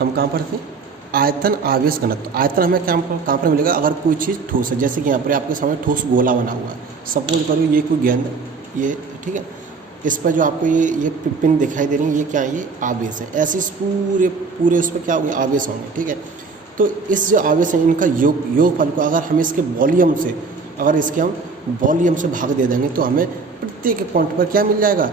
हम कहाँ पर थे, आयतन आवेश घनत्व। आयतन हमें कहाँ पर मिलेगा, अगर कोई चीज़ ठोस है, जैसे कि यहाँ पर आपके सामने ठोस गोला बना हुआ है, सपोज करो ये कोई गेंद, ये ठीक है, इस पर जो आपको ये पिन दिखाई दे रही है, ये क्या है, ये आवेश है। ऐसे इस पूरे उस पर क्या होंगे, आवेश होंगे, ठीक है। तो इस जो आवेश है इनका योगफल को अगर हम इसके वॉल्यूम से, अगर इसके हम वॉल्यूम से भाग दे देंगे तो हमें प्रत्येक पॉइंट पर क्या मिल जाएगा,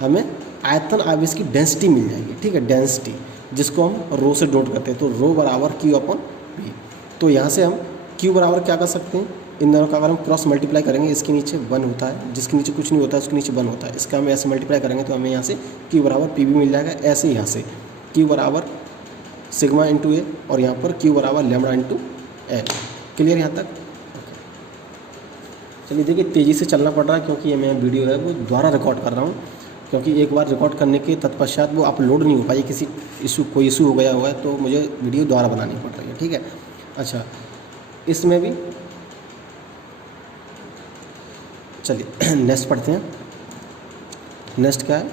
हमें आयतन आवेश की डेंसिटी मिल जाएगी, ठीक है, डेंसिटी, जिसको हम रो से डोट करते हैं। तो रो बराबर Q अपॉन V। तो यहाँ से हम Q बराबर क्या कर सकते हैं, इन दोनों का अगर हम क्रॉस मल्टीप्लाई करेंगे, इसके नीचे 1 होता है, जिसके नीचे कुछ नहीं होता है उसके नीचे 1 होता है, इसका हम ऐसे मल्टीप्लाई करेंगे तो हमें यहाँ से Q बराबर PV मिल जाएगा। ऐसे यहाँ से Q बराबर सिग्मा इंटू ए, और यहाँ पर Q बराबर लैम्डा इंटू एल। क्लियर यहाँ तक? चलिए देखिए, तेज़ी से चलना पड़ रहा है क्योंकि ये मैं वीडियो है वो दोबारा रिकॉर्ड कर रहा हूँ, क्योंकि एक बार रिकॉर्ड करने के तत्पश्चात वो अपलोड नहीं हो पाई, कोई इशू हो गया हुआ है, तो मुझे वीडियो दोबारा बनानी पड़ रही है, ठीक है। अच्छा, इसमें भी चलिए नेक्स्ट पढ़ते हैं। नेक्स्ट क्या है,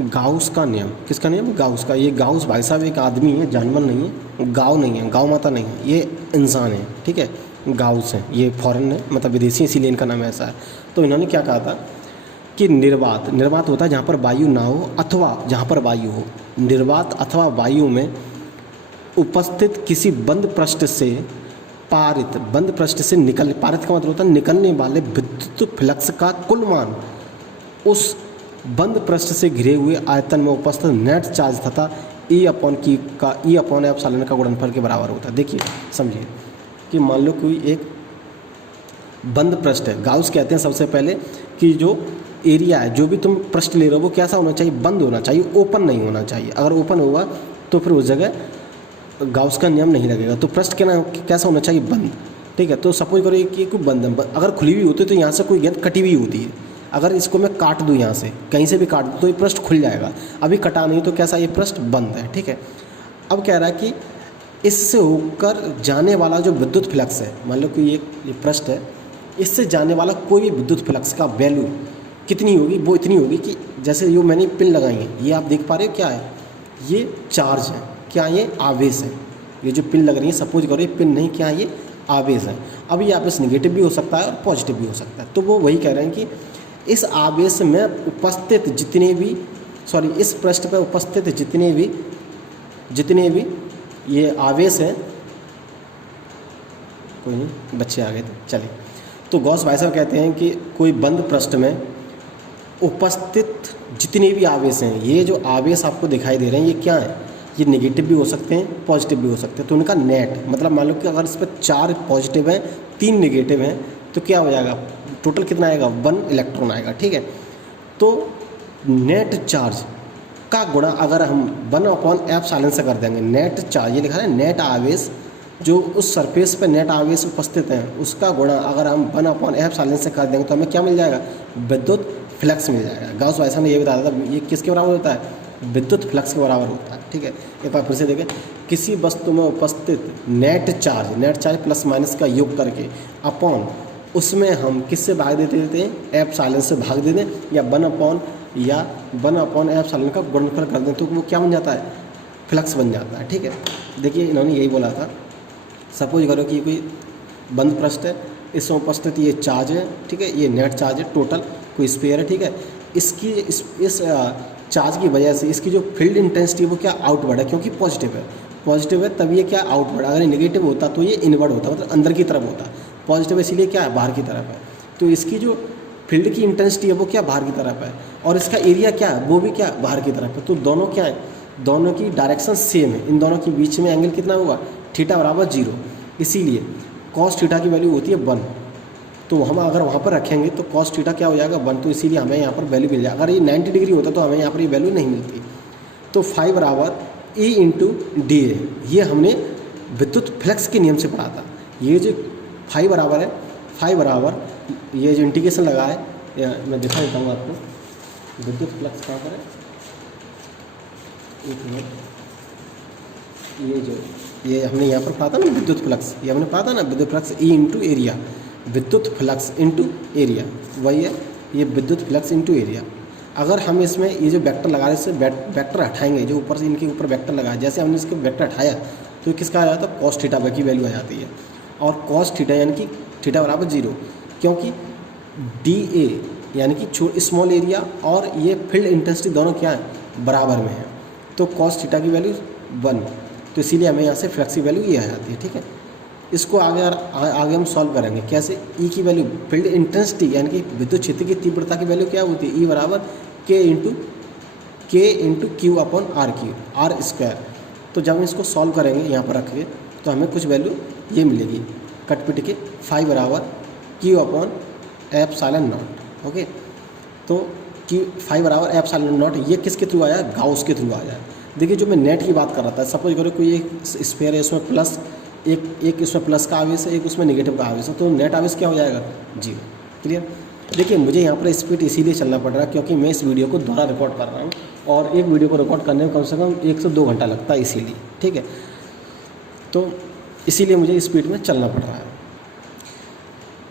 गाउस का नियम। किसका नियम, गाउस का। ये गाउस भाई साहब एक आदमी है, जानवर नहीं है, गाँव नहीं है, गाँव माता नहीं है, ये इंसान है, ठीक है। गाउस हैं, ये फॉरेन है, मतलब विदेशी, इसीलिए इनका नाम ऐसा है। तो इन्होंने क्या कहा था कि निर्वात होता है जहाँ पर वायु ना हो अथवा जहाँ पर वायु हो। निर्वात अथवा वायु में उपस्थित किसी बंद पृष्ठ से पारित, बंद पृष्ठ से पारित का मतलब होता है निकलने वाले विद्युत फ्लक्स का कुल मान उस बंद पृष्ठ से घिरे हुए आयतन में उपस्थित नेट चार्ज तथा E अपॉन एप्सिलॉन का गुणनफल के बराबर होता है। देखिए समझिए कि मान लो कोई एक बंद पृष्ठ है, गाउस कहते हैं सबसे पहले कि जो एरिया है, जो भी तुम पृष्ठ ले रहे हो वो कैसा होना चाहिए, बंद होना चाहिए, ओपन नहीं होना चाहिए। अगर ओपन होगा तो फिर उस जगह गाउस का नियम नहीं लगेगा। तो पृष्ठ कैसा होना चाहिए, बंद, ठीक है। तो सपोज करो कि कोई बंद, अगर खुली हुई होती है तो यहाँ से कोई गेंद कटी हुई होती है, अगर इसको मैं काट दूँ यहाँ से, कहीं से भी काट दूँ तो ये पृष्ठ खुल जाएगा। अभी कटा नहीं तो कैसा, ये पृष्ठ बंद है, ठीक है। अब कह रहा है कि इससे होकर जाने वाला जो विद्युत फ्लक्स है, मान लो कि ये पृष्ठ है, इससे जाने वाला कोई भी विद्युत फ्लक्स का वैल्यू कितनी होगी, वो इतनी होगी कि जैसे जो मैंने पिन लगाई है, ये आप देख पा रहे हो क्या है, ये चार्ज है, क्या ये आवेश है। ये जो पिन लग रही है, सपोज करो ये पिन नहीं, क्या ये आवेश है। अब ये आवेश निगेटिव भी हो सकता है और पॉजिटिव भी हो सकता है। तो वो वही कह रहे हैं कि इस आवेश में उपस्थित जितने भी, इस पृष्ठ पर उपस्थित जितने भी ये आवेश हैं, कोई नहीं, बच्चे आ गए थे, चलिए। तो गॉस भाई साहब कहते हैं कि कोई बंद पृष्ठ में उपस्थित जितने भी आवेश हैं, ये जो आवेश आपको दिखाई दे रहे हैं ये क्या है, ये नेगेटिव भी हो सकते हैं, पॉजिटिव भी हो सकते हैं। तो उनका नेट मतलब मान लो कि अगर इस पर 4 पॉजिटिव हैं, 3 नेगेटिव हैं, तो क्या हो जाएगा, टोटल कितना आएगा, 1 इलेक्ट्रॉन आएगा, ठीक है। तो नेट चार्ज का गुणा अगर हम 1 अपॉन एप्सिलॉन से कर देंगे, नेट चार्ज ये लिखा है, नेट आवेश जो उस सरफेस पे नेट आवेश उपस्थित हैं उसका गुणा अगर हम 1 अपॉन एप्सिलॉन से कर देंगे तो हमें क्या मिल जाएगा, विद्युत फ्लक्स मिल जाएगा। गाउस भाई साहब ने ये बताया था, ये किसके बराबर होता है, विद्युत फ्लक्स के बराबर होता है, ठीक है। एक बार फिर से देखें, किसी वस्तु में उपस्थित नेट चार्ज प्लस माइनस का योग करके अपॉन उसमें हम किससे भाग देते हैं, एप्सिलॉन से भाग दे दें, या 1 अपॉन एप्सिलॉन का गुणनफल कर दें, तो वो क्या बन जाता है, फ्लक्स बन जाता है, ठीक है। देखिए इन्होंने यही बोला था, सपोज करो कि कोई बंद पृष्ठ है, इसमें उपस्थित ये चार्ज है, ठीक है, ये नेट चार्ज है, टोटल कोई स्फीयर है, ठीक है। इसकी इस चार्ज की वजह से इसकी जो फील्ड इंटेंसिटी वो क्या आउटवर्ड है, क्योंकि पॉजिटिव है तब ये क्या आउटवर्ड, अगर नेगेटिव होता तो ये इनवर्ड होता, मतलब अंदर की तरफ होता। पॉजिटिव इसीलिए क्या है, बाहर की तरफ है, तो इसकी जो फील्ड की इंटेंसिटी है वो क्या बाहर की तरफ है, और इसका एरिया क्या है वो भी क्या बाहर की तरफ है। तो दोनों क्या है, दोनों की डायरेक्शन सेम है, इन दोनों के बीच में एंगल कितना होगा, थीटा बराबर 0, इसीलिए कॉस थीटा की वैल्यू होती है 1। तो हम अगर वहाँ पर रखेंगे तो कॉस थीटा क्या हो जाएगा, 1, तो इसीलिए हमें यहाँ पर वैल्यू मिल जाएगा। अगर ये 90 डिग्री होता तो हमें यहाँ पर ये वैल्यू नहीं मिलती। तो फाई बराबर E इंटू डी है, ये हमने विद्युत फ्लक्स के नियम से पढ़ा था। ये जो फाई बराबर है, फाई बराबर ये जो इंटीग्रेशन लगा है, मैं दिखा देता हूँ आपको, विद्युत फ्लक्स कहाँ पर है, एक मिनट, ये हमने यहाँ पर पढ़ा था ना विद्युत फ्लक्स, ये हमने पढ़ा था ना विद्युत फ्लक्स E इंटू एरिया, विद्युत फ्लक्स इंटू एरिया, वही है ये विद्युत फ्लक्स इंटू एरिया। अगर हम इसमें ये जो वेक्टर लगा रहे हैं, इससे वेक्टर हटाएंगे, जो ऊपर से इनके ऊपर वेक्टर लगाया, जैसे हमने इसके वेक्टर हटाया तो किसका आ जाता है, कॉस थीटा की वैल्यू आ जाती है। और कॉस थीटा यानी कि थीटा बराबर 0, क्योंकि डी ए यानी कि स्मॉल एरिया और ये फील्ड इंटेंसिटी दोनों क्या है, बराबर में है। तो कॉस थीटा की वैल्यू 1, तो इसीलिए हमें यहाँ से फ्लक्स की वैल्यू ये आ जाती है। ठीक है, इसको आगे हम सॉल्व करेंगे कैसे। ई की वैल्यू फील्ड इंटेंसिटी यानी कि विद्युत क्षेत्र की तीव्रता की वैल्यू क्या होती है, ई बराबर के into Q upon R square. तो जब हम इसको सॉल्व करेंगे यहाँ पर रख के, तो हमें कुछ वैल्यू ये मिलेगी, कट पिट के फाई बराबर Q upon epsilon not. Okay, तो क्यू फाई बराबर एप्सिलॉन नॉट, ये किसके थ्रू आया, गाउस के थ्रू आया। देखिए जो मैं नेट की बात कर रहा था, सपोज करो कोई एक स्फीयर है, इसमें प्लस एक इसमें प्लस का आवेश है, एक उसमें नेगेटिव का आवेश है, तो नेट आवेश क्या हो जाएगा, 0। क्लियर। देखिए मुझे यहाँ पर स्पीड इसीलिए चलना पड़ रहा है क्योंकि मैं इस वीडियो को दोबारा रिकॉर्ड कर रहा हूँ, और एक वीडियो को रिकॉर्ड करने में कम से कम 1 से 2 घंटा लगता है, इसीलिए। ठीक है, तो इसीलिए मुझे स्पीड में चलना पड़ रहा है।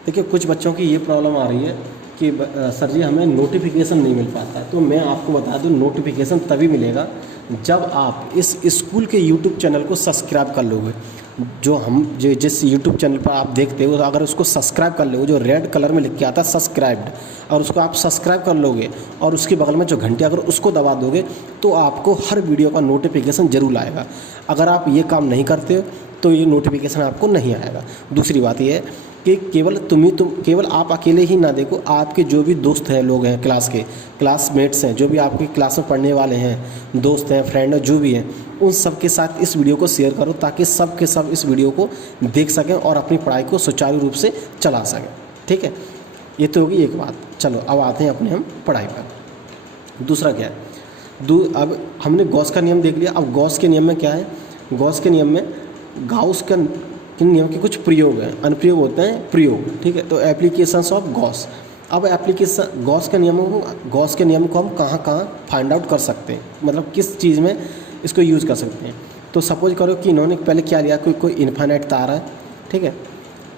देखिए कुछ बच्चों की ये प्रॉब्लम आ रही है कि सर जी हमें नोटिफिकेशन नहीं मिल पाता है। तो मैं आपको बता दूं, नोटिफिकेशन तभी मिलेगा जब आप इस स्कूल के यूट्यूब चैनल को सब्सक्राइब कर लोगे। जो जिस यूट्यूब चैनल पर आप देखते हो, अगर उसको सब्सक्राइब कर लोगे, जो रेड कलर में लिख के आता है सब्सक्राइब्ड, और उसको आप सब्सक्राइब कर लोगे और उसके बगल में जो घंटी अगर उसको दबा दोगे, तो आपको हर वीडियो का नोटिफिकेशन जरूर आएगा। अगर आप ये काम नहीं करते हो तो ये नोटिफिकेशन आपको नहीं आएगा। दूसरी बात ये है कि केवल आप अकेले ही ना देखो, आपके जो भी दोस्त हैं, लोग हैं क्लासमेट्स हैं, जो भी आपकी क्लास में पढ़ने वाले हैं, दोस्त हैं, फ्रेंड हैं, जो भी हैं, उन सब के साथ इस वीडियो को शेयर करो ताकि सब के सब इस वीडियो को देख सकें और अपनी पढ़ाई को सुचारू रूप से चला सकें। ठीक है, ये तो होगी एक बात। चलो अब आते हैं अपने हम पढ़ाई पर। दूसरा क्या है, अब हमने गॉस का नियम देख लिया। अब गॉस के नियम में क्या है, गॉस के नियम में गाउस का नियम के कुछ प्रयोग हैं, अनुप्रयोग होते हैं प्रयोग। ठीक है, तो एप्लीकेशंस ऑफ गॉस। अब एप्लीकेशन गॉस के नियम को हम कहाँ फाइंड आउट कर सकते हैं, मतलब किस चीज़ में इसको यूज़ कर सकते हैं। तो सपोज करो कि इन्होंने पहले क्या लिया, कोई इन्फाइनाइट तार है। ठीक है,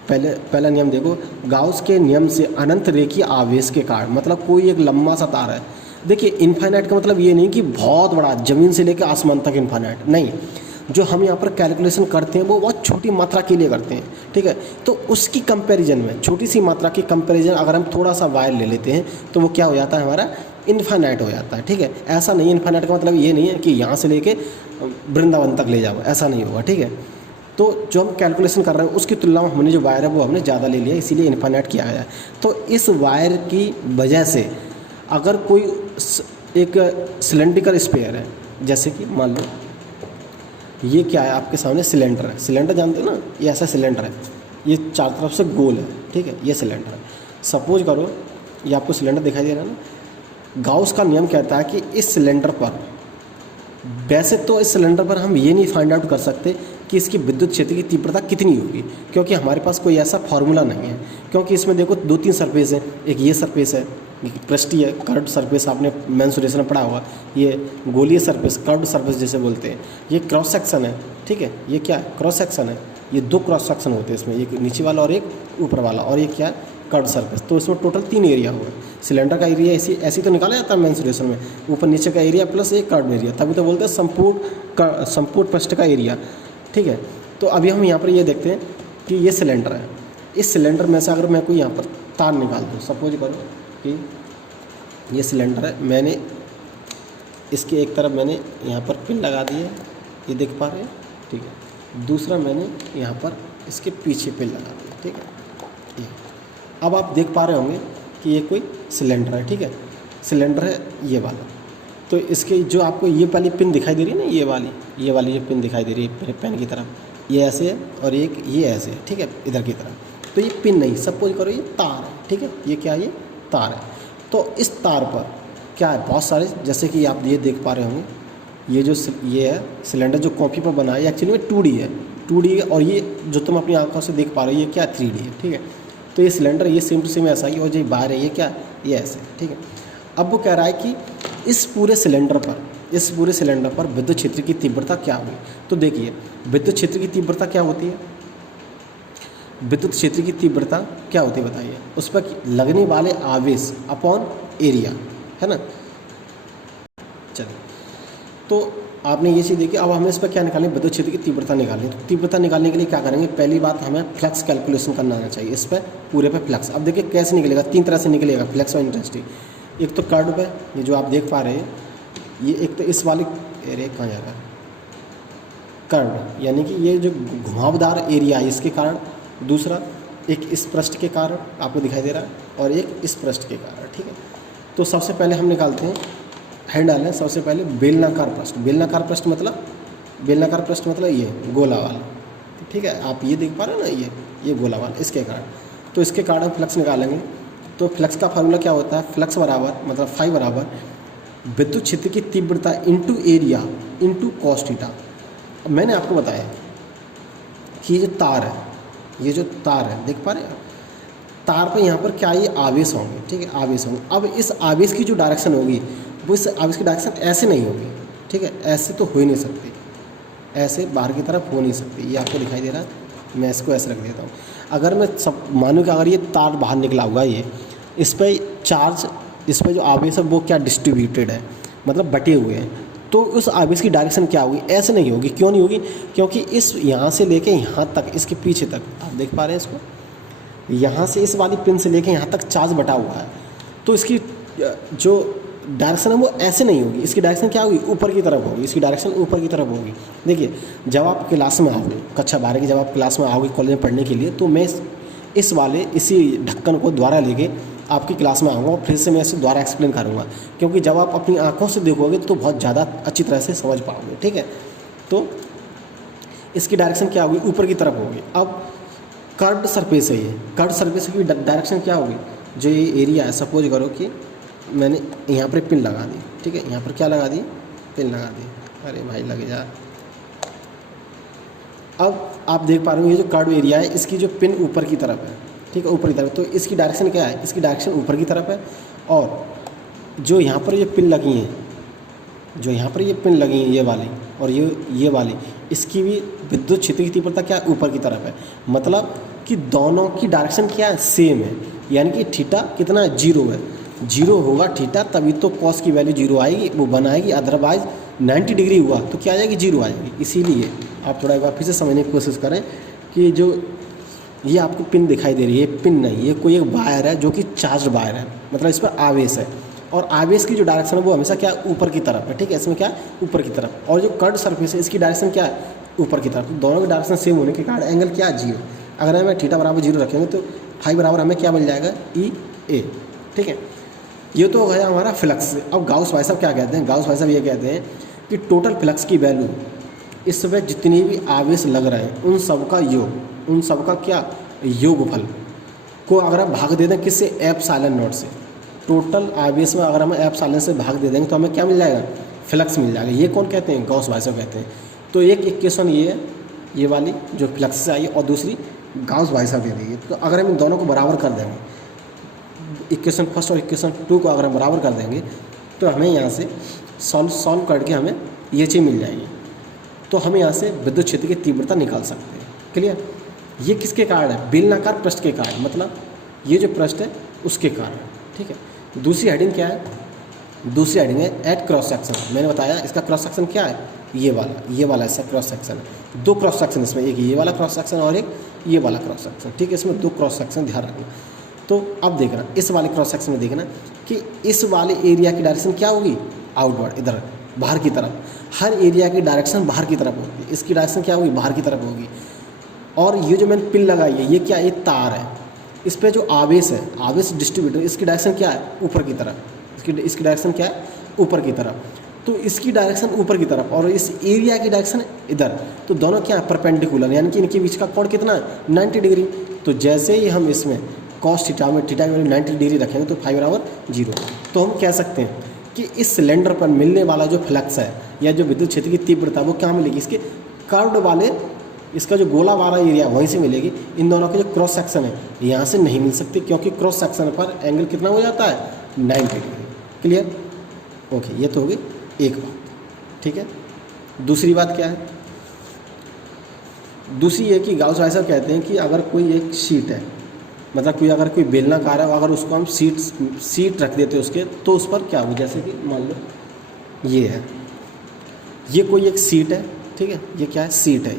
पहला नियम देखो, गाउस के नियम से अनंत रेखीय आवेश के कारण, मतलब कोई एक लंबा सा तार है। देखिए इन्फाइनाइट का मतलब ये नहीं कि बहुत बड़ा, ज़मीन से लेकर आसमान तक इन्फाइनाइट नहीं। जो हम यहाँ पर कैलकुलेशन करते हैं वो बहुत छोटी मात्रा के लिए करते हैं। ठीक है, तो उसकी कंपैरिजन में, छोटी सी मात्रा की कंपैरिजन अगर हम थोड़ा सा वायर ले लेते हैं तो वो क्या हो जाता है, हमारा इन्फाइनाइट हो जाता है। ठीक है, ऐसा नहीं है, इन्फाइनाइट का मतलब ये नहीं है कि यहाँ से लेके वृंदावन तक ले जाओ, ऐसा नहीं होगा। ठीक है, तो जो हम कैलकुलेशन कर रहे हैं उसकी तुलना में हमने जो वायर है वो हमने ज़्यादा ले लिया, इसीलिए इन्फाइनाइट किया गया है। तो इस वायर की वजह से अगर कोई एक सिलेंड्रिकल स्फीयर है, जैसे कि मान लो ये क्या है, आपके सामने सिलेंडर है। सिलेंडर जानते हो ना, ये ऐसा सिलेंडर है, ये चार तरफ से गोल है। ठीक है, ये सिलेंडर है। सपोज करो ये आपको सिलेंडर दिखाई दे रहा है ना, गाउस का नियम कहता है कि इस सिलेंडर पर, वैसे तो इस सिलेंडर पर हम ये नहीं फाइंड आउट कर सकते कि इसकी विद्युत क्षेत्र की तीव्रता कितनी होगी, क्योंकि हमारे पास कोई ऐसा फार्मूला नहीं है। क्योंकि इसमें देखो 2-3 सरफेस हैं, एक ये सरफेस है, पृष्ठीय कर्व्ड सरफेस, आपने मेंसुरेशन में पढ़ा होगा, ये गोलीय सरफेस, कर्व्ड सरफेस जैसे बोलते हैं, ये क्रॉस सेक्शन है। ठीक है, ये क्या है, क्रॉस सेक्शन है। ये 2 क्रॉस सेक्शन होते हैं इसमें, एक नीचे वाला और एक ऊपर वाला, और ये क्या है, कर्व्ड सरफेस। तो इसमें टोटल 3 एरिया हुआ। सिलेंडर का एरिया ऐसी तो निकाला जाता है मेंसुरेशन में, ऊपर नीचे का एरिया प्लस एक कर्व्ड एरिया, तभी तो बोलते हैं संपूर्ण पृष्ठ का एरिया। ठीक है, तो अभी हम यहाँ पर ये देखते हैं कि ये सिलेंडर है। इस सिलेंडर में से अगर मैं कोई यहाँ पर तार निकाल दूँ, सपोज करो कि ये सिलेंडर है, मैंने इसके एक तरफ मैंने यहाँ पर पिन लगा दी है, ये देख पा रहे हैं। ठीक है, दूसरा मैंने यहाँ पर इसके पीछे पिन लगा दी। ठीक है, ये अब आप देख पा रहे होंगे कि ये कोई सिलेंडर है। ठीक है, सिलेंडर है ये वाला। तो इसके जो आपको ये वाली पिन दिखाई दे रही है ना, ये वाली जो पिन दिखाई दे रही है पेन की तरफ, ये ऐसे है और एक ये ऐसे है। ठीक है, इधर की तरफ। तो ये पिन नहीं, सपोज करो ये तार है। ठीक है, ये क्या है, ये तार है। तो इस तार पर क्या है, बहुत सारे, जैसे कि आप ये देख पा रहे होंगे, ये है सिलेंडर जो कॉपी पर बना है, एक्चुअली में 2D है, 2D है। और ये जो तुम अपनी आंखों से देख पा रहे हो ये क्या 3D है। ठीक है, तो ये सिलेंडर ये सेम टू सेम ऐसा ही, और जो बाहर है ये क्या, ये ऐसे। ठीक है, अब वो कह रहा है कि इस पूरे सिलेंडर पर विद्युत क्षेत्र की तीव्रता क्या होगी। तो देखिए विद्युत क्षेत्र की तीव्रता क्या होती है, विद्युत क्षेत्र की तीव्रता क्या होती है बताइए, उस पर लगने वाले आवेश अपॉन एरिया, है ना। चलिए, तो आपने ये चीज़ देखी। अब हमें इस पर क्या निकालनी है, विद्युत क्षेत्र की तीव्रता निकालनी है। तो तीव्रता निकालने के लिए क्या करेंगे, पहली बात हमें फ्लक्स कैलकुलेशन करना आना चाहिए इस पर, पूरे पे फ्लक्स। अब देखिए कैसे निकलेगा, 3 तरह से निकलेगा फ्लक्स और इंटेंसिटी। एक तो कर्व पे, ये जो आप देख पा रहे हैं, ये एक तो इस वाली एरिया कहाँ जा रहा है, कर्व, यानी कि ये जो घुमावदार एरिया है इसके कारण, दूसरा एक इस पृष्ठ के कारण आपको दिखाई दे रहा है, और एक इस पृष्ठ के कारण, ठीक है। तो सबसे पहले हम निकालते हैं, हैंड डालें सबसे पहले बेलनाकार पृष्ठ। बेलनाकार पृष्ठ मतलब ये गोला वाला, ठीक है, आप ये देख पा रहे हो ना, ये गोला वाला, इसके कारण। तो इसके कारण फ्लक्स निकालेंगे। तो फ्लक्स का फार्मूला क्या होता है, फ्लक्स बराबर मतलब फाई बराबर विद्युत क्षेत्र की तीव्रता into area into cos theta. मैंने आपको बताया कि ये जो तार है देख पा रहे हैं, तार पे यहाँ पर क्या, ये आवेश होंगे, ठीक है, आवेश होंगे। अब इस आवेश की जो डायरेक्शन होगी वो इस आवेश की डायरेक्शन ऐसे नहीं होगी, ठीक है, ऐसे तो हो ही नहीं सकती, ऐसे बाहर की तरफ हो नहीं सकती। ये आपको दिखाई दे रहा है, मैं इसको ऐसे रख देता हूँ। अगर मैं सब मानूँ कि अगर ये तार बाहर निकला होगा, ये इस पर चार्ज, इस पर जो आवेश है वो क्या डिस्ट्रीब्यूटेड है, मतलब बटे हुए हैं, तो उस आवेश की डायरेक्शन क्या होगी, ऐसे नहीं होगी। क्यों नहीं होगी, क्योंकि इस यहाँ से लेके यहाँ तक, इसके पीछे तक आप देख पा रहे हैं इसको, यहाँ से इस वाली पिन से लेके यहाँ तक चार्ज बटा हुआ है। तो इसकी जो डायरेक्शन है वो ऐसे नहीं होगी, इसकी डायरेक्शन क्या होगी, ऊपर की तरफ होगी, इसकी डायरेक्शन ऊपर की तरफ होगी। देखिए, जब आप क्लास में आओगे, कक्षा 12 की जब आप क्लास में आओगे कॉलेज में पढ़ने के लिए, तो मैं इसी ढक्कन को द्वारा लेके आपकी क्लास में आऊँगा और फिर से मैं इसे द्वारा एक्सप्लेन करूँगा, क्योंकि जब आप अपनी आँखों से देखोगे तो बहुत ज़्यादा अच्छी तरह से समझ पाओगे, ठीक है। तो इसकी डायरेक्शन क्या होगी, ऊपर की तरफ होगी। अब कर्व्ड सरफेस है, ये कर्व्ड सरफेस की डायरेक्शन क्या होगी, जो ये एरिया है, सपोज करो कि मैंने यहाँ पर पिन लगा दी, ठीक है, यहाँ पर क्या लगा दी, पिन लगा दी, अरे भाई लगे जा। अब आप देख पा रहे हो ये जो कर्व एरिया है, इसकी जो पिन ऊपर की तरफ है, ठीक है, ऊपर की तरफ, तो इसकी डायरेक्शन क्या है, इसकी डायरेक्शन ऊपर की तरफ है। और जो यहाँ पर ये पिन लगी हैं, जो यहाँ पर ये पिन लगी हैं, ये वाली और ये वाली, इसकी भी विद्युत क्षेत्र की तीव्रता क्या है, ऊपर की तरफ है। मतलब कि दोनों की डायरेक्शन क्या है, सेम है, यानी कि थीटा कितना है, 0 है। 0 होगा थीटा, तभी तो कॉस की वैल्यू 0 आएगी, वो बनाएगी। अदरवाइज 90 डिग्री हुआ तो क्या आ जाएगी, 0 आ जाएगी। इसीलिए आप थोड़ा एक बार फिर से समझने की कोशिश करें कि जो ये आपको पिन दिखाई दे रही है, पिन नहीं, ये कोई एक वायर है जो कि चार्ज वायर है, मतलब इस पर आवेश है, और आवेश की जो डायरेक्शन है वो हमेशा क्या, ऊपर की तरफ है, ठीक है, इसमें क्या है, ऊपर की तरफ। और जो कर्व्ड सरफेस है, इसकी डायरेक्शन क्या है, ऊपर की तरफ। तो दोनों की डायरेक्शन सेम होने के कारण एंगल क्या है, 0। अगर हमें थीटा बराबर 0 रखेंगे तो फाई बराबर हमें क्या मिल जाएगा, EA, ठीक है। ये तो गया हमारा फ्लक्स। अब गाउस भाई साहब क्या कहते हैं, गाउस भाई साहब ये कहते हैं कि टोटल फ्लक्स की वैल्यू, इस समय जितने भी आवेश लग रहे हैं उन सब का योग, उन सब का क्या, योगफल को अगर आप भाग दे दें किससे, एप्सिलॉन नॉट से। टोटल आवेश में अगर हम एप्सिलॉन से भाग दे देंगे तो हमें क्या मिल जाएगा, फ्लक्स मिल जाएगा। ये कौन कहते हैं, गाउस भाई साहब कहते हैं। तो एक इक्वेशन ये है, ये वाली जो फ्लक्स से आई, और दूसरी गाउस भाई साहब दे दी। तो अगर हम इन दोनों को बराबर कर देंगे, इक्वेशन फर्स्ट और इक्वेशन 2 को अगर हम बराबर कर देंगे तो हमें यहाँ से सॉल्व करके हमें ये चीज़ मिल जाएगी। तो हम यहाँ से विद्युत क्षेत्र की तीव्रता निकाल सकते हैं। क्लियर। ये किसके कारण है, बेलनाकार पृष्ठ के कारण, मतलब ये जो पृष्ठ है उसके कारण, ठीक है। दूसरी हेडिंग क्या है, दूसरी हेडिंग है एट क्रॉस सेक्शन। मैंने बताया इसका क्रॉस सेक्शन क्या है, ये वाला ऐसा क्रॉस सेक्शन है। 2 क्रॉस सेक्शन इसमें, एक ये वाला क्रॉस सेक्शन और एक ये वाला क्रॉस सेक्शन, ठीक है। इसमें 2 क्रॉस सेक्शन, ध्यान रखना। तो अब देखना इस वाले क्रॉस सेक्शन में देखना कि इस वाले एरिया की डायरेक्शन क्या होगी, आउटवर्ड, इधर बाहर की तरफ। हर एरिया की डायरेक्शन बाहर की तरफ होगी, इसकी डायरेक्शन क्या होगी, बाहर की तरफ होगी। और ये जो मैंने पिन लगाई है, ये क्या है, तार है, इस पर जो आवेश है, आवेश डिस्ट्रीब्यूटर, इसकी डायरेक्शन क्या है, ऊपर की तरफ। इसकी डायरेक्शन क्या है, ऊपर की तरफ। तो इसकी डायरेक्शन ऊपर की तरफ और इस एरिया की डायरेक्शन इधर, तो दोनों क्या है, परपेंडिकुलर, यानी कि इनके बीच का कोण कितना है, 90 डिग्री। तो जैसे ही हम इसमें कॉस थीटा में थीटा की वैल्यू 90 डिग्री रखेंगे तो फाई बराबर 0। तो हम कह सकते हैं कि इस सिलेंडर पर मिलने वाला जो फ्लक्स है या जो विद्युत क्षेत्र की तीव्रता वो क्या मिलेगी, इसके कर्व्ड वाले, इसका जो गोला वाला एरिया वहीं से मिलेगी। इन दोनों के जो क्रॉस सेक्शन है यहाँ से नहीं मिल सकती, क्योंकि क्रॉस सेक्शन पर एंगल कितना हो जाता है, 90 डिग्री। Clear, okay. ये तो होगी एक बात, ठीक है। दूसरी बात क्या है, दूसरी ये कि गाउस भाई साहब कहते हैं कि अगर कोई एक शीट है, मतलब कोई अगर कोई बेलनाकार है, अगर उसको हम सीट रख देते उसके, तो उस पर क्या हो, जैसे कि मान लो ये है, ये कोई एक सीट है, ठीक है, ये क्या है, सीट है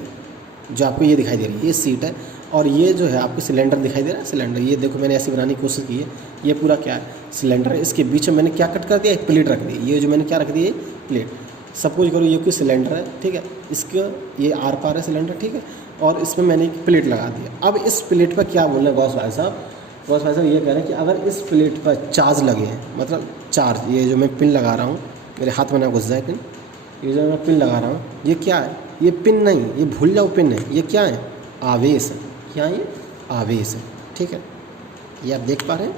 जो आपको ये दिखाई दे रही है, ये सीट है। और ये जो है आपको सिलेंडर दिखाई दे रहा है, सिलेंडर, ये देखो मैंने ऐसी बनाने की कोशिश की है, ये पूरा क्या है, सिलेंडर है। इसके बीच में मैंने क्या कट कर दिया, एक प्लेट रख दी, ये जो मैंने क्या रख दी है, प्लेट। सपोज करो ये कोई सिलेंडर है, ठीक है, इसका ये आर पार है सिलेंडर, ठीक है, और इसमें मैंने एक प्लेट लगा दिया। अब इस प्लेट पर क्या बोल रहे हैं गौस भाई साहब, गौस भाई साहब ये कह रहे हैं कि अगर इस प्लेट पर चार्ज लगे हैं, मतलब चार्ज, ये जो मैं पिन लगा रहा हूँ, मेरे हाथ में ना घुस जाए पिन, ये जो मैं पिन लगा रहा हूँ, ये क्या है, ये पिन नहीं, ये भूल जाओ पिन है, ये क्या है, आवेश है। क्या है, ये आवेश है, ठीक है, ये आप देख पा रहे हैं,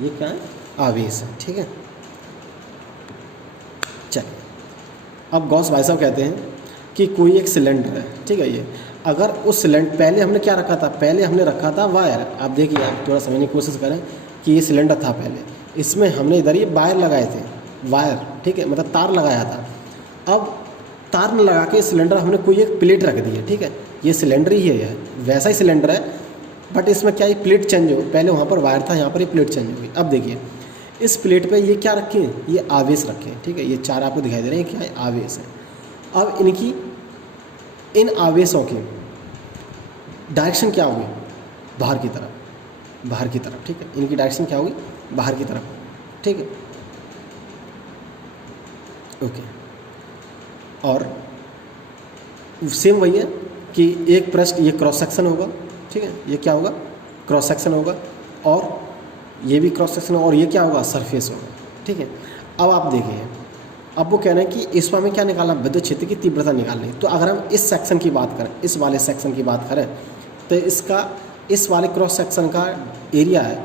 ये क्या है, आवेश है, ठीक है। चलिए, अब गॉस भाई साहब कहते हैं कि कोई एक सिलेंडर है, ठीक है, ये अगर उस सिलेंडर, पहले हमने क्या रखा था, पहले हमने रखा था वायर। आप देखिए, आप थोड़ा समझने की कोशिश करें कि ये सिलेंडर था पहले, इसमें हमने इधर ये वायर लगाए थे, वायर, ठीक है, मतलब तार लगाया था। अब तार में लगा के सिलेंडर हमने कोई एक प्लेट रख दी है, ठीक है, ये सिलेंडर ही है, यह वैसा ही सिलेंडर है, बट इसमें क्या, ये प्लेट चेंज हो, पहले वहाँ पर वायर था, यहाँ पर ये प्लेट चेंज हो गई। अब देखिए इस प्लेट पे ये क्या रखे हैं, ये आवेश रखे हैं, ठीक है, ये चार आपको दिखाई दे रहे हैं, क्या है, आवेश है। अब इनकी, इन आवेशों की डायरेक्शन क्या होगी, बाहर की तरफ, बाहर की तरफ, ठीक है, इनकी डायरेक्शन क्या होगी, बाहर की तरफ, ठीक है, ओके। और सेम वही है कि एक पृष्ठ, ये क्रॉस सेक्शन होगा, ठीक है, ये क्या होगा, क्रॉस सेक्शन होगा, और ये भी क्रॉस सेक्शन होगा, और ये क्या होगा, सरफेस होगा, ठीक है। अब आप देखिए, अब वो कह रहे हैं कि इस में क्या निकालना, विद्युत क्षेत्र की तीव्रता निकालनी। तो अगर हम इस सेक्शन की बात करें, इस वाले सेक्शन की बात करें, तो इसका, इस वाले क्रॉस सेक्शन का एरिया है,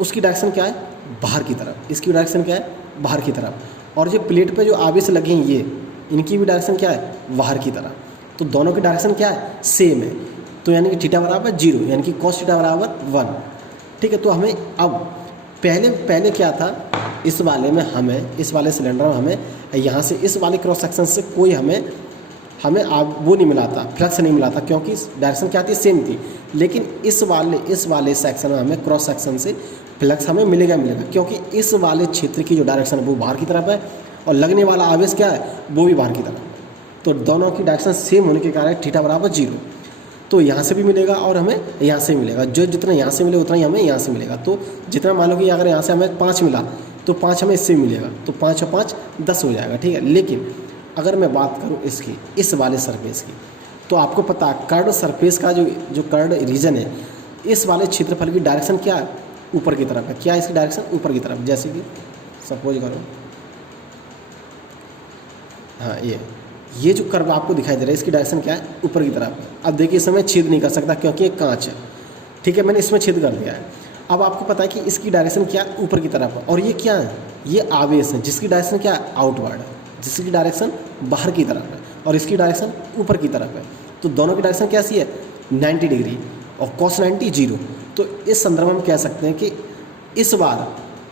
उसकी डायरेक्शन क्या है, बाहर की तरफ, इसकी डायरेक्शन क्या है, बाहर की तरफ। और जो प्लेट पे जो आवेश लगे हैं, ये, इनकी भी डायरेक्शन क्या है, बाहर की तरफ। तो दोनों की डायरेक्शन क्या है, सेम है। तो यानी कि थीटा बराबर 0, यानी कि कॉस थीटा बराबर 1, ठीक है। तो हमें अब पहले क्या था, इस वाले में हमें, इस वाले सिलेंडर में हमें यहाँ से, इस वाले क्रॉस सेक्शन से कोई हमें वो नहीं मिला था, फ्लक्स नहीं मिला था, क्योंकि डायरेक्शन क्या थी, सेम थी। लेकिन इस वाले सेक्शन में हमें, क्रॉस सेक्शन से फ्लक्स हमें मिलेगा, क्योंकि इस वाले क्षेत्र की जो डायरेक्शन है वो बाहर की तरफ है, और लगने वाला आवेश क्या है, वो भी बाहर की तरफ। तो दोनों की डायरेक्शन सेम होने के कारण थीटा बराबर 0। तो यहाँ से भी मिलेगा और हमें यहाँ से मिलेगा, जो जितना यहाँ से मिले उतना ही हमें यहाँ से मिलेगा। तो जितना मान लो कि अगर यहाँ से हमें 5 मिला, तो 5 हमें इससे मिलेगा, तो 5 और 5 10 हो जाएगा, ठीक है। लेकिन अगर मैं बात करूँ इसकी, इस वाले सरफेस की, तो आपको पता है कर्ड सरफेस का जो कर्ड रीजन है, इस वाले क्षेत्रफल की डायरेक्शन क्या है, ऊपर की तरफ है। क्या है इसकी डायरेक्शन, ऊपर की तरफ। जैसे कि सपोज करो, हाँ, ये जो कर्व आपको दिखाई दे रहा है, इसकी डायरेक्शन क्या है, ऊपर की तरफ। अब देखिए, इस समय छेद नहीं कर सकता क्योंकि ये कांच है, ठीक है, मैंने इसमें छेद कर दिया है। अब आपको पता है कि इसकी डायरेक्शन क्या है, ऊपर की तरफ है, और ये क्या है, ये आवेश है, जिसकी डायरेक्शन क्या है, आउटवर्ड है, जिसकी डायरेक्शन बाहर की तरफ है, और इसकी डायरेक्शन ऊपर की तरफ है। तो दोनों की डायरेक्शन कैसी है, 90 डिग्री, और cos 90 0। तो इस संदर्भ में हम कह सकते हैं कि इस बार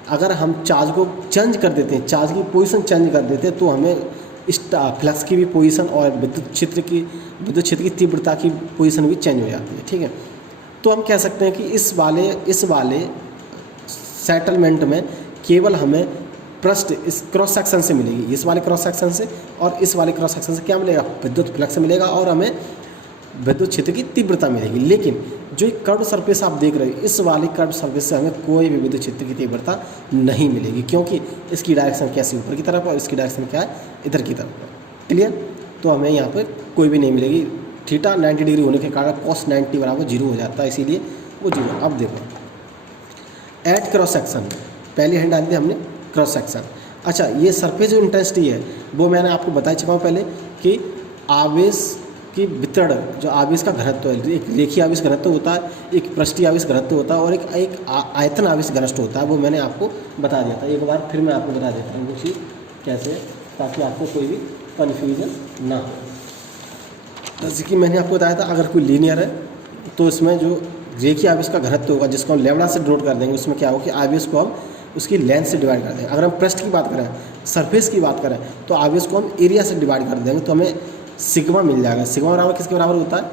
अगर हम चार्ज को चेंज कर देते हैं, चार्ज की पोजीशन चेंज कर देते हैं, तो हमें इस फ्लक्स की भी पोजीशन और विद्युत क्षेत्र की तीव्रता की पोजीशन भी चेंज हो जाती है, ठीक है। तो हम कह सकते हैं कि इस वाले सेटलमेंट में केवल हमें पृष्ठ इस क्रॉस सेक्शन से मिलेगी, इस वाले क्रॉस सेक्शन से, और इस वाले क्रॉस सेक्शन से क्या मिलेगा, विद्युत फ्लक्स मिलेगा, और हमें विद्युत क्षेत्र की तीव्रता मिलेगी। लेकिन जो एक कर्व सरफेस आप देख रहे हो, इस वाले कर्व सरफेस से हमें कोई भी विद्युत क्षेत्र की तीव्रता नहीं मिलेगी, क्योंकि इसकी डायरेक्शन कैसी, ऊपर की तरफ है, और इसकी डायरेक्शन क्या है, इधर की तरफ है। क्लियर। तो हमें यहाँ पर कोई भी नहीं मिलेगी। थीटा 90 डिग्री होने के कारण cos 90 बराबर 0 हो जाता है, इसीलिए वो 0। अब देखो, एट क्रॉस सेक्शन, पहले हैंड डाल दिया हमने क्रॉस सेक्शन। अच्छा, ये सरफेस जो इंटेंसिटी है वो मैंने आपको बता चुका हूँ पहले कि आवेश की वितरण, जो आवेश का घनत्व है, एक रेखीय आवेश घनत्व होता है, एक पृष्ठीय आवेश घनत्व होता है, और एक आयतन आवेश घनत्व होता है। वो मैंने आपको बता दिया था, एक बार फिर मैं आपको बता देता हूँ वो चीज़ कैसे है, ताकि आपको कोई भी कन्फ्यूजन ना हो। जैसे कि मैंने आपको बताया था, अगर कोई लीनियर है तो इसमें जो रेखीय आवेश का घनत्व होगा, जिसको हम लैम्बडा से डिनोट कर देंगे, उसमें क्या होगा कि आवेश को हम उसकी लेंथ से डिवाइड कर देंगे। अगर हम पृष्ठ की बात करें, सरफेस की बात करें, तो आवेश को हम एरिया से डिवाइड कर देंगे, तो हमें सिग्मा मिल जाएगा। सिग्मा बराबर किसके बराबर होता है,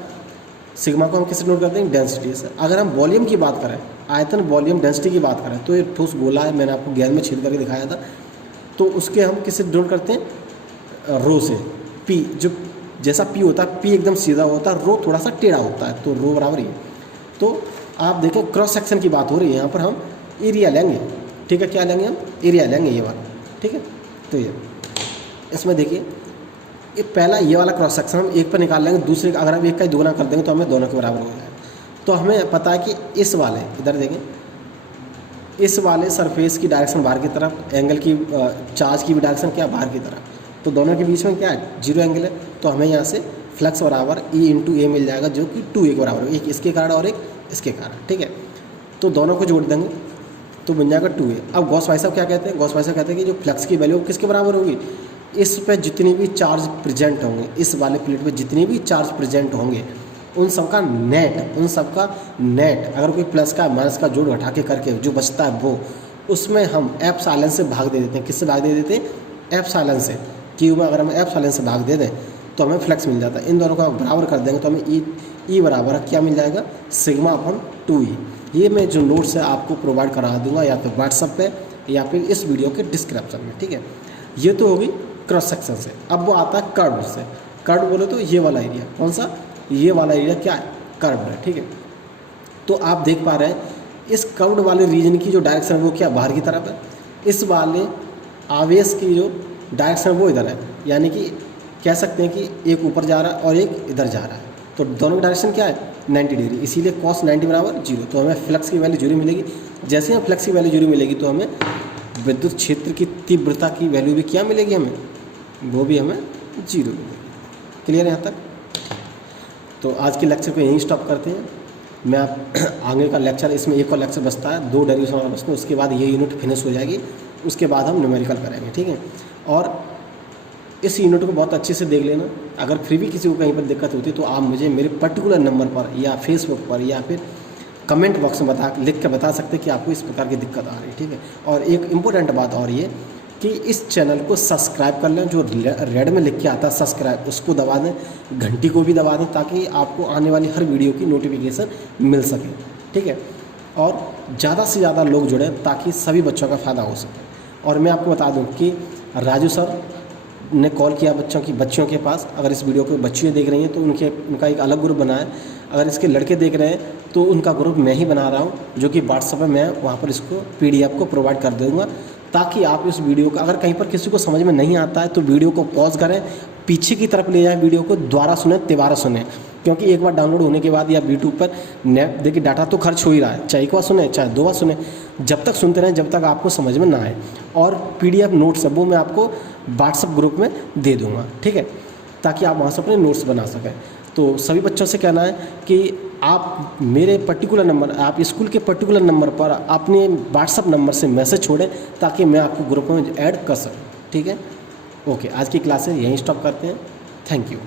सिग्मा को हम किससे डिनोट करते हैं, डेंसिटी से। अगर हम वॉल्यूम की बात करें, आयतन वॉल्यूम डेंसिटी की बात करें, तो ये ठोस गोला है, मैंने आपको गैस में छेद करके दिखाया था, तो उसके हम किससे डिनोट करते हैं, रो से। पी जो जैसा पी होता है, पी एकदम सीधा होता है, रो थोड़ा सा टेढ़ा होता है, तो रो बराबर ये। तो आप देखें क्रॉस सेक्शन की बात हो रही है, यहाँ पर हम एरिया लेंगे, ठीक है। क्या लेंगे हम? एरिया लेंगे ये वाला, ठीक है। तो ये इसमें देखिए, ये पहला ये वाला क्रॉस सेक्शन हम एक पर निकाल लेंगे, दूसरे का अगर हम एक का ही दोगुना कर देंगे तो हमें दोनों के बराबर हो जाएगा। तो हमें पता है कि इस वाले, इधर देखें, इस वाले सरफेस की डायरेक्शन बाहर की तरफ, एंगल की चार्ज की भी डायरेक्शन क्या बाहर की तरफ, तो दोनों के बीच में क्या है? जीरो एंगल है। तो हमें यहाँ से फ्लक्स बराबर ई इंटू ए मिल जाएगा, जो कि 2a के बराबर है, एक इसके कारण और एक इसके कारण, ठीक है। तो दोनों को जोड़ देंगे तो बन जाएगा 2a। अब गॉस भाई साहब क्या कहते हैं? गॉस भाई साहब कहते हैं कि जो फ्लक्स की वैल्यू किसके बराबर होगी? इस पे जितने भी चार्ज प्रेजेंट होंगे, इस वाले प्लेट पे जितने भी चार्ज प्रेजेंट होंगे, उन सब का नेट अगर कोई प्लस का माइनस का जोड़ घटा के करके जो बचता है वो, उसमें हम एप्सिलॉन से भाग दे देते हैं। किससे भाग दे देते हैं? एप्सिलॉन से। क्यू में अगर हम एप्सिलॉन से भाग दे दें तो हमें फ्लक्स मिल जाता है। इन दोनों को बराबर कर देंगे तो हमें ई बराबर क्या मिल जाएगा? Sigma upon 2e। ये मैं जो नोट्स है आपको प्रोवाइड करा दूंगा, या तो व्हाट्सअप पे या फिर इस वीडियो के डिस्क्रिप्शन में, ठीक है। ये तो होगी क्रॉस सेक्शन से। अब वो आता है कर्व से। कर्व बोले तो ये वाला एरिया, कौन सा? ये वाला एरिया क्या है? कर्व है, ठीक है। तो आप देख पा रहे हैं इस कर्व्ड वाले रीजन की जो डायरेक्शन है वो क्या? बाहर की तरफ है। इस वाले आवेश की जो डायरेक्शन वो इधर है, यानी कि कह सकते हैं कि एक ऊपर जा रहा है और एक इधर जा रहा है। तो दोनों की डायरेक्शन क्या है? 90 डिग्री। इसीलिए cos 90 बराबर 0। तो हमें फ्लक्स की वैल्यू 0 मिलेगी। जैसे ही फ्लक्स की वैल्यू 0 मिलेगी तो हमें विद्युत क्षेत्र की तीव्रता की वैल्यू भी क्या मिलेगी? हमें वो भी हमें 0 मिलेगी। क्लियर है यहाँ तक? तो आज के लेक्चर को यहीं स्टॉप करते हैं। मैं आप आगे का लेक्चर, इसमें एक और लेक्चर बचता है, 2 डेरिवेशन और बचते हैं, उसके बाद ये यूनिट फिनिश हो जाएगी। उसके बाद हम न्यूमेरिकल करेंगे, ठीक है। और इस यूनिट को बहुत अच्छे से देख लेना। अगर फिर भी किसी को कहीं पर दिक्कत होती है तो आप मुझे मेरे पर्टिकुलर नंबर पर या फेसबुक पर या फिर कमेंट बॉक्स में लिख कर बता सकते हैं कि आपको इस प्रकार की दिक्कत आ रही है, ठीक है। और एक इम्पोर्टेंट बात और ये कि इस चैनल को सब्सक्राइब कर लें, जो रेड में लिख के आता है सब्सक्राइब, उसको दबा दें, घंटी को भी दबा दें, ताकि आपको आने वाली हर वीडियो की नोटिफिकेशन मिल सके, ठीक है। और ज़्यादा से ज़्यादा लोग जुड़ें ताकि सभी बच्चों का फ़ायदा हो सके। और मैं आपको बता दूं कि राजू सर ने कॉल किया बच्चियों के पास। अगर इस वीडियो को बच्चियाँ देख रही हैं तो उनका एक अलग ग्रुप बना है। अगर इसके लड़के देख रहे हैं तो उनका ग्रुप मैं ही बना रहा हूँ, जो कि व्हाट्सएप में मैं वहाँ पर इसको PDF को प्रोवाइड कर दूँगा, ताकि आप इस वीडियो का अगर कहीं पर किसी को समझ में नहीं आता है तो वीडियो को पॉज करें, पीछे की तरफ ले जाएं, वीडियो को दोबारा सुने, तिबारा सुने। क्योंकि एक बार डाउनलोड होने के बाद या यूट्यूब पर नेट देखिए डाटा तो खर्च हो ही रहा है, चाहे एक बार सुने चाहे 2 बार सुने, जब तक सुनते रहें जब तक आपको समझ में ना आए। और PDF नोट्स है वो मैं आपको व्हाट्सएप ग्रुप में दे दूँगा, ठीक है, ताकि आप वहाँ से अपने नोट्स बना सकें। तो सभी बच्चों से कहना है कि आप मेरे पर्टिकुलर नंबर, आप स्कूल के पर्टिकुलर नंबर पर अपने व्हाट्सएप नंबर से मैसेज छोड़ें, ताकि मैं आपको ग्रुप में ऐड कर सकूँ, ठीक है। ओके, आज की क्लास है यहीं स्टॉप करते हैं। Thank you.